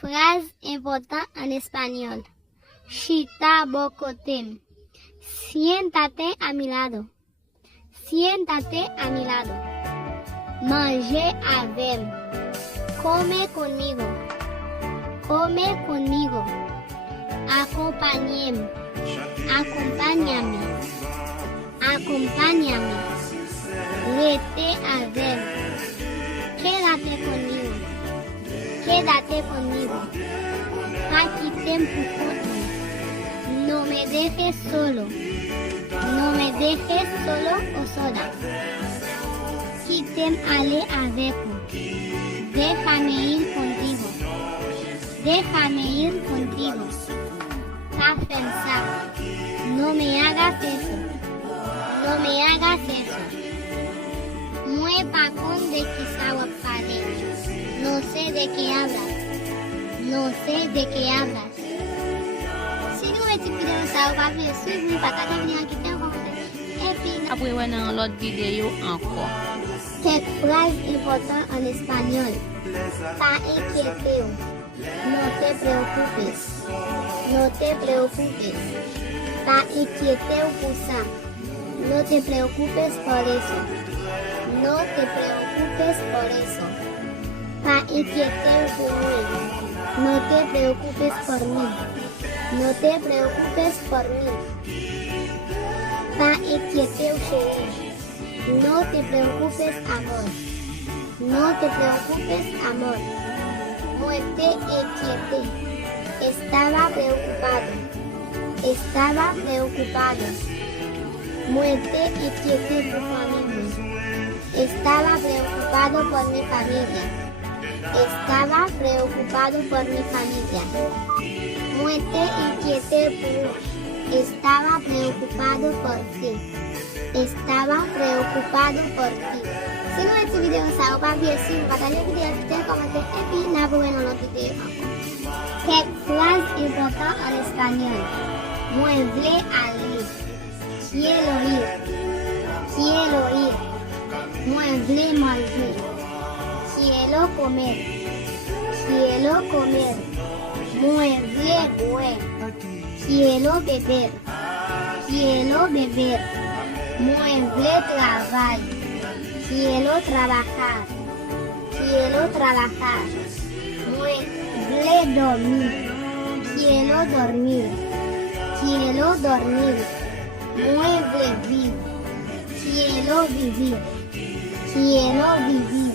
Frase importante en español. Chita bocotem. Siéntate a mi lado. Siéntate a mi lado. Manger avec. Come conmigo. Come conmigo. Acompáñame. Acompáñame. Acompáñame. Rete avec. Quédate conmigo. Quédate conmigo. Aquí tiempo. No me dejes solo. No me dejes solo o sola. Quitem aller avec. Déjame ir contigo. Déjame ir contigo. Pas pensar. No me hagas eso. No me hagas eso. Muy pacón de quizá pare. No sé de qué hablas. No sé de qué hablas. Si nous étudions ça, on va bien suivre, nous partager venir quitter un commentaire. Et puis, Après, on a l'autre vidéo encore. quelques phrases importantes en espagnol. Pas inquiété. No te preocupes. No te preocupes. Pas inquiété por ça. No te preocupes por eso. No te preocupes por eso. Pas inquiété por mí. No te preocupes por mí. No te preocupes por mí. Pas inquiété, chérie. No te preocupes, amor. No te preocupes, amor. Muerte inquieté. Estaba preocupado. Estaba preocupado. Muerte inquieté por familia. Estaba preocupado por mi familia. Estaba preocupado por mi familia. Muerte inquieté por. Estaba preocupado por ti. Estaba preocupado por ti. Si nous cette vidéo ça, on va bien sûr partager la vidéo, quitter un commentaire et puis n'abonner dans notre vidéo encore. Quelques phrases importantes en espagnol. Moi voulais aller. Quiero ir. Quiero ir. Moi voulais manger. Quiero comer. Quiero comer. Moi voulais boire. Quiero beber. Quiero beber. Moi voulais trabajar. Quiero trabajar. Quiero trabajar. Moi voulais dormir. Quiero dormir. Quiero dormir. Moi voulais vivre. Quiero vivir. Quiero vivir.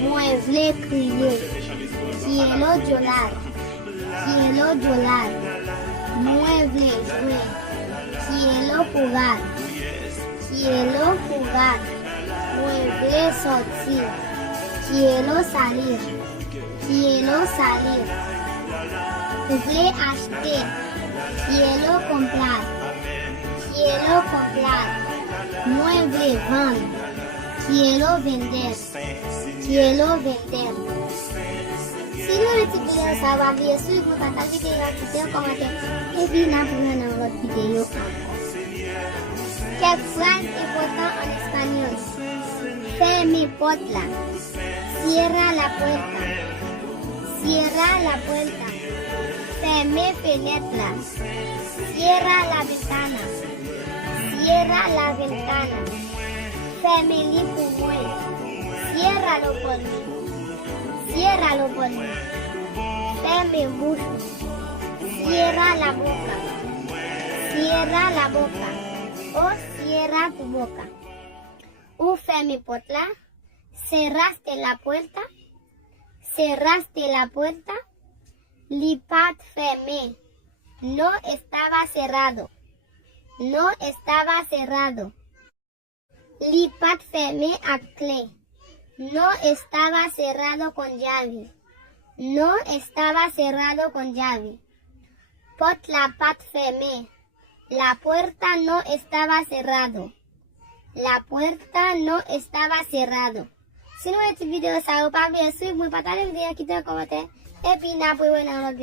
Moi voulais crier. Quiero llorar. Quiero llorar. Moi voulais jouer. Quiero jugar. Quiero jugar. Moi voulais sortir. Quiero salir. Quiero salir. Voulais acheter. Quiero comprar. Quiero comprar. Moi voulais vendre. Quiero vender. Quiero vender. Si nous étudions ça, va bien sûr vous partager des vidéos, un commentaire et puis n'abonnez dans votre vidéo encore. Quelques phrases importantes en espagnol. Ferme porta. Cierra la puerta. Cierra la puerta. Ferme fenêtre. Cierra la ventana. Cierra la ventana. Ferme-le pour moi. Ciérralo por mí. Ciérralo por mí. Ferme bouche. Cierra la boca. Cierra la boca. O cierra tu boca. O ferme porta. Cerraste la puerta. Cerraste la puerta. Li pas fermé. No estaba cerrado. No estaba cerrado. Li pas fermé a clé. No estaba cerrado con llave. No estaba cerrado con llave. Pot la pas fermé. La puerta no estaba cerrado. La puerta no estaba cerrado. Si nous cette vidéo ça, vous pas bien sûr, vous partagez la vidéo, quittez un commentaire et puis n'abonnez-vous dans notre vidéo.